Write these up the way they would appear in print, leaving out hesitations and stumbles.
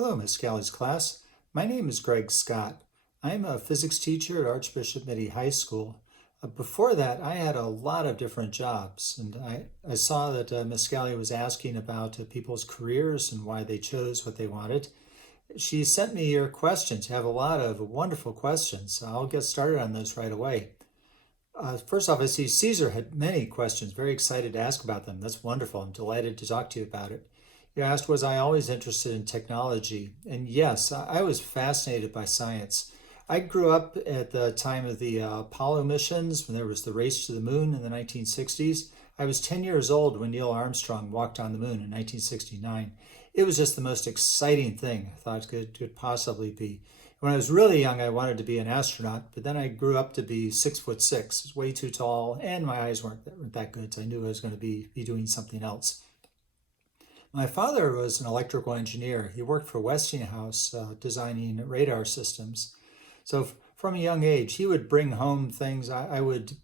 Hello, Miss Scally's class. My name is Greg Scott. I'm a physics teacher at Archbishop Mitty High School. Before that, I had a lot of different jobs, and I saw that Miss Scally was asking about people's careers and why they chose what they wanted. She sent me your questions. You have a lot of wonderful questions, so I'll get started on those right away. First off, I see Caesar had many questions. Very excited to ask about them. That's wonderful. I'm delighted to talk to you about it. You asked, was I always interested in technology? And yes, I was fascinated by science. I grew up at the time of the Apollo missions when there was the race to the moon in the 1960s. I was 10 years old when Neil Armstrong walked on the moon in 1969. It was just the most exciting thing I thought could possibly be. When I was really young, I wanted to be an astronaut, but then I grew up to be 6'6". I was way too tall, and my eyes weren't that good, so I knew I was going to be doing something else. My father was an electrical engineer. He worked for Westinghouse designing radar systems. So from a young age, he would bring home things. I would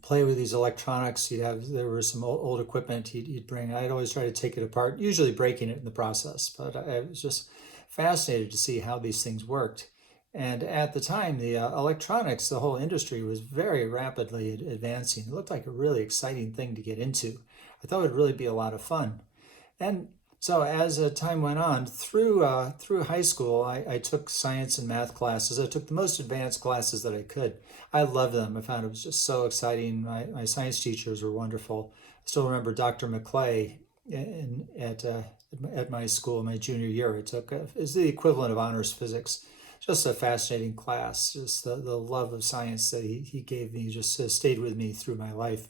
play with these electronics. There was some old equipment he'd bring. I'd always try to take it apart, usually breaking it in the process. But I was just fascinated to see how these things worked. And at the time, the electronics, the whole industry was very rapidly advancing. It looked like a really exciting thing to get into. I thought it would really be a lot of fun. And so as time went on, through high school, I took science and math classes. I took the most advanced classes that I could. I loved them. I found it was just so exciting. My science teachers were wonderful. I still remember Dr. McClay at my school my junior year. I took is the equivalent of honors physics. Just a fascinating class. Just the love of science that he gave me just stayed with me through my life.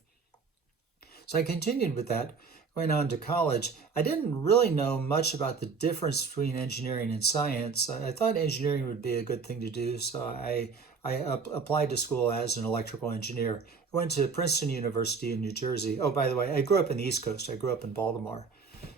So I continued with that. Going on to college, I didn't really know much about the difference between engineering and science. I thought engineering would be a good thing to do, so I applied to school as an electrical engineer. I went to Princeton University in New Jersey. Oh, by the way, I grew up in the East Coast. I grew up in Baltimore.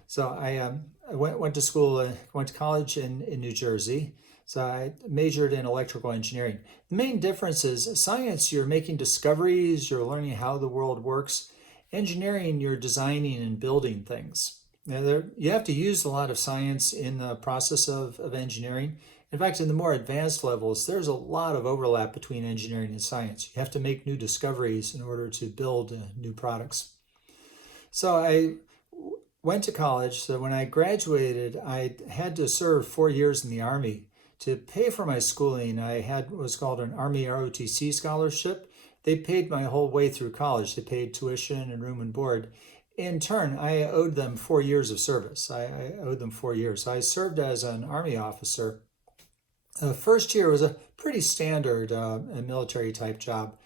So I went to school, went to college in New Jersey. So I majored in electrical engineering. The main difference is science, you're making discoveries, you're learning how the world works. Engineering, you're designing and building things. Now, you have to use a lot of science in the process of engineering. In fact, in the more advanced levels, there's a lot of overlap between engineering and science. You have to make new discoveries in order to build new products. So I went to college. So when I graduated, I had to serve 4 years in the Army. To pay for my schooling, I had what's called an Army ROTC scholarship. They paid my whole way through college. They paid tuition and room and board. In turn, I owed them 4 years of service. I owed them 4 years. I served as an Army officer. The first year was a pretty standard military type job.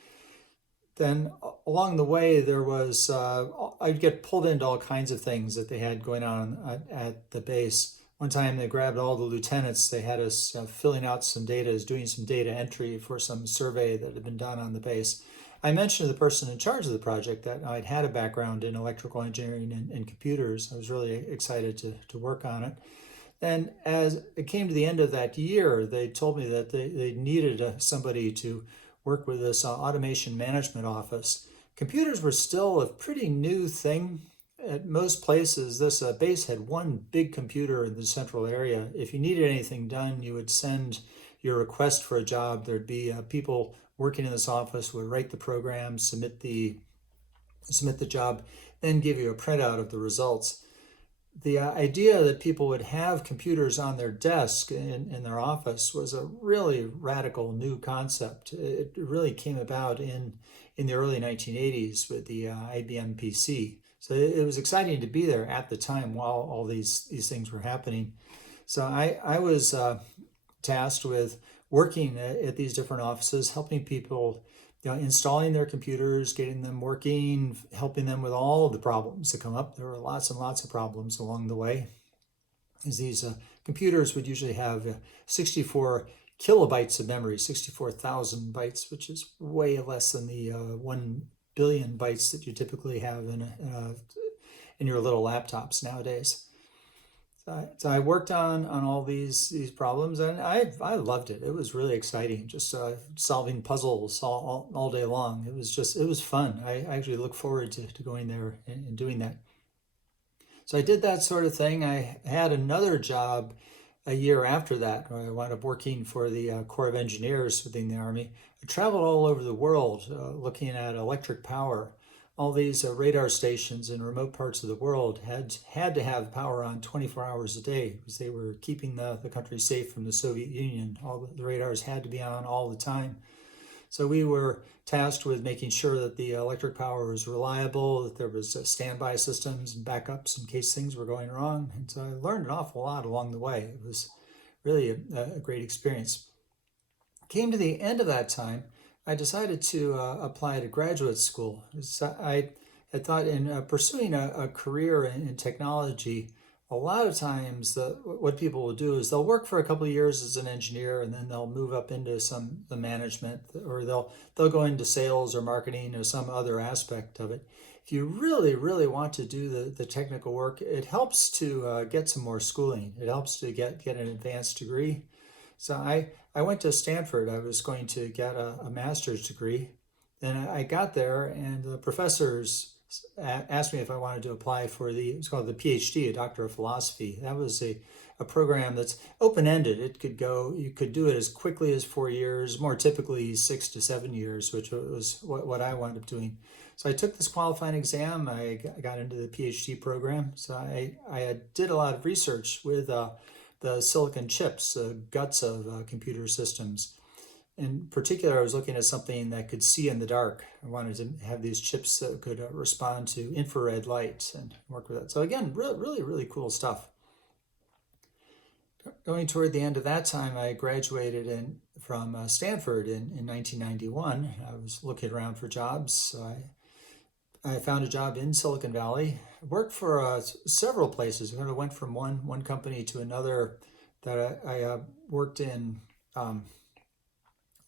Then along the way, there was I'd get pulled into all kinds of things that they had going on at the base. One time they grabbed all the lieutenants. They had us filling out some data, doing some data entry for some survey that had been done on the base. I mentioned to the person in charge of the project that I'd had a background in electrical engineering and computers. I was really excited to work on it. And as it came to the end of that year, they told me that they needed somebody to work with this automation management office. Computers were still a pretty new thing. At most places, this base had one big computer in the central area. If you needed anything done, you would send your request for a job. There'd be people working in this office would write the program, submit the job, then give you a printout of the results. The idea that people would have computers on their desk in their office was a really radical new concept. It really came about in the early 1980s with the IBM PC. So it was exciting to be there at the time while all these things were happening. So I was tasked with working at these different offices, helping people, installing their computers, getting them working, helping them with all of the problems that come up. There were lots and lots of problems along the way. As these computers would usually have 64 kilobytes of memory, 64,000 bytes, which is way less than the 1 billion bytes that you typically have in your little laptops nowadays. So I worked on all these problems, and I loved it. It was really exciting, just solving puzzles all day long. It was fun. I actually look forward to going there and doing that. So I did that sort of thing. I had another job a year after that, I wound up working for the Corps of Engineers within the Army. I traveled all over the world looking at electric power. All these radar stations in remote parts of the world had to have power on 24 hours a day because they were keeping the country safe from the Soviet Union. All the radars had to be on all the time. So we were tasked with making sure that the electric power was reliable, that there was standby systems and backups in case things were going wrong. And so I learned an awful lot along the way. It was really a great experience. Came to the end of that time, I decided to apply to graduate school. So I had thought in pursuing a career in technology, a lot of times what people will do is they'll work for a couple of years as an engineer, and then they'll move up into the management, or they'll go into sales or marketing or some other aspect of it. If you really, really want to do the technical work, it helps to get some more schooling. It helps to get an advanced degree. So I went to Stanford. I was going to get a master's degree. And I got there, and the professors asked me if I wanted to apply for it's called the PhD, a Doctor of Philosophy. That was a program that's open-ended. You could do it as quickly as 4 years, more typically 6 to 7 years, which was what I wound up doing. So I took this qualifying exam. I got into the PhD program. So I did a lot of research with the silicon chips, guts of computer systems. In particular, I was looking at something that could see in the dark. I wanted to have these chips that could respond to infrared light and work with it. So again, really, really cool stuff. Going toward the end of that time, I graduated from Stanford in 1991. I was looking around for jobs. So I found a job in Silicon Valley. I worked for several places. I went from one company to another that I worked in.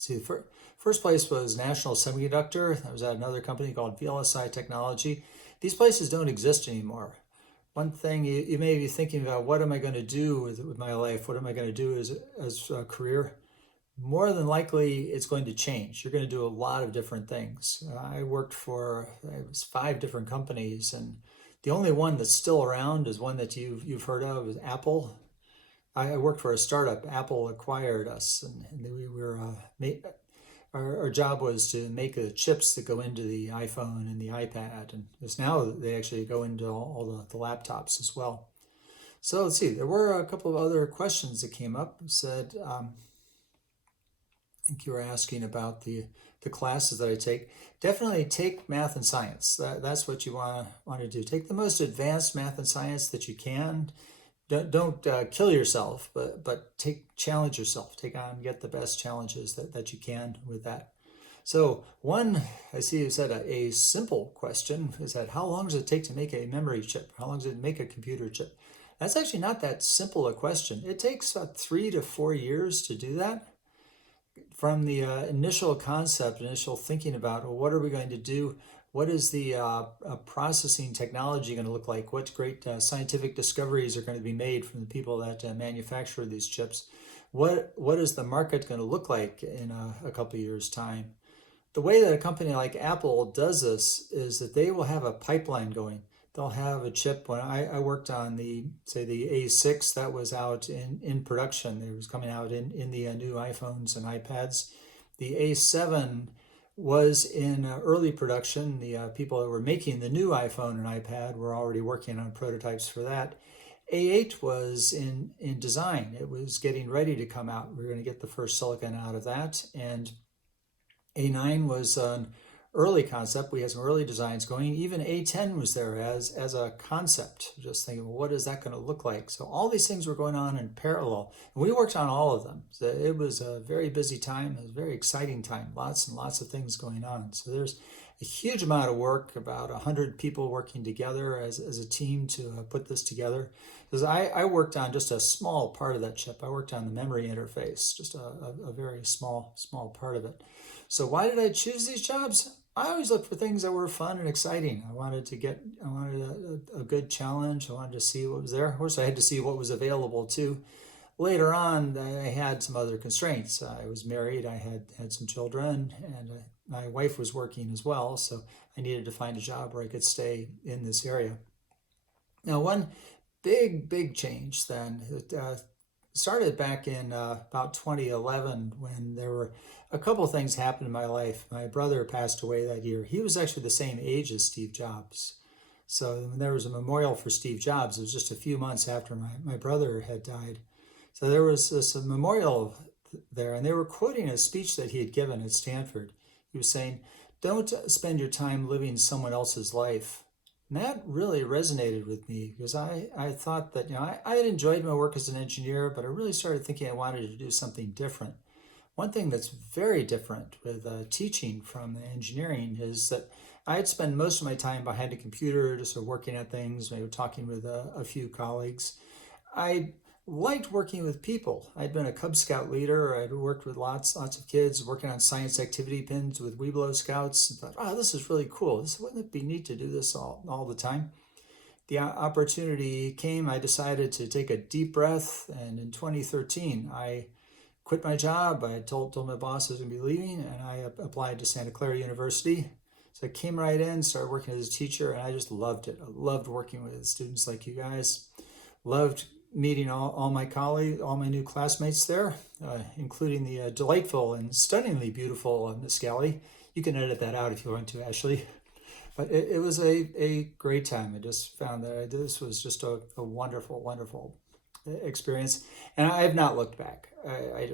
The first place was National Semiconductor. I was at another company called VLSI Technology. These places don't exist anymore. One thing you may be thinking about, what am I going to do with my life? What am I going to do as a career? More than likely, it's going to change. You're going to do a lot of different things. I worked for 5 different companies, and the only one that's still around is one that you've heard of, is Apple. I worked for a startup. Apple acquired us, and we were our job was to make the chips that go into the iPhone and the iPad, and now they actually go into all the laptops as well. So let's see. There were a couple of other questions that came up. It said, I think you were asking about the classes that I take. Definitely take math and science. That's what you want to do. Take the most advanced math and science that you can. Don't kill yourself, but challenge yourself. Get the best challenges that you can with that. So I see you said a simple question is that, how long does it take to make a memory chip? How long does it make a computer chip? That's actually not that simple a question. It takes about 3 to 4 years to do that. From the initial concept, initial thinking about, well, what are we going to do? What is the processing technology going to look like? What great scientific discoveries are going to be made from the people that manufacture these chips? What is the market going to look like in a couple of years' time? The way that a company like Apple does this is that they will have a pipeline going. They'll have a chip. When I worked on the A6, that was out in production. It was coming out in the new iPhones and iPads. The A7 was in early production. The people that were making the new iPhone and iPad were already working on prototypes for that. A8 was in design. It was getting ready to come out. We were going to get the first silicon out of that. And A9 was an early concept. We had some early designs going. Even A10 was there as a concept. Just thinking, well, what is that going to look like? So all these things were going on in parallel. And we worked on all of them. So it was a very busy time. It was a very exciting time. Lots and lots of things going on. So there's a huge amount of work, about 100 people working together as a team to put this together. Because I worked on just a small part of that chip. I worked on the memory interface, just a very small part of it. So why did I choose these jobs? I always looked for things that were fun and exciting. I wanted a good challenge. I wanted to see what was there. Of course, I had to see what was available too. Later on, I had some other constraints. I was married. I had some children, and my wife was working as well. So I needed to find a job where I could stay in this area. Now, one big change then, It started back in about 2011 when there were a couple of things happened in my life. My brother passed away that year. He was actually the same age as Steve Jobs. So when there was a memorial for Steve Jobs, it was just a few months after my brother had died. So there was this memorial there, and they were quoting a speech that he had given at Stanford. He was saying, "Don't spend your time living someone else's life." And that really resonated with me because I thought that, I had enjoyed my work as an engineer, but I really started thinking I wanted to do something different. One thing that's very different with teaching from engineering is that I'd spend most of my time behind a computer, just working at things, maybe talking with a few colleagues. I liked working with people. I'd been a Cub Scout leader. I'd worked with lots of kids, working on science activity pins with Webelos Scouts. And thought, oh, this is really cool. Wouldn't it be neat to do this all the time? The opportunity came. I decided to take a deep breath, and in 2013, I quit my job. I told my boss I was going to be leaving, and I applied to Santa Clara University. So I came right in, started working as a teacher, and I just loved it. I loved working with students like you guys. Loved meeting all my colleagues, all my new classmates there, including the delightful and stunningly beautiful Miss Galley. You can edit that out if you want to, Ashley. But it was a great time. I just found that this was just a wonderful, wonderful experience. And I have not looked back. I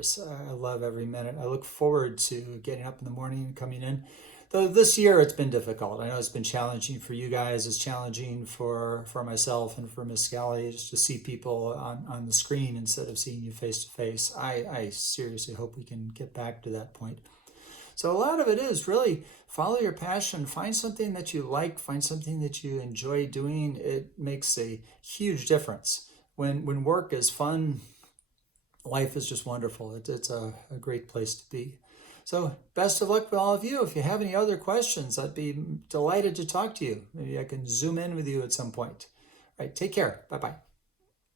love every minute. I look forward to getting up in the morning and coming in. Though this year it's been difficult. I know it's been challenging for you guys. It's challenging for myself and for Miss Scally just to see people on the screen instead of seeing you face to face. I seriously hope we can get back to that point. So a lot of it is really follow your passion, find something that you like, find something that you enjoy doing. It makes a huge difference. When work is fun, life is just wonderful. It's a great place to be. So best of luck with all of you. If you have any other questions, I'd be delighted to talk to you. Maybe I can zoom in with you at some point. All right, take care. Bye-bye.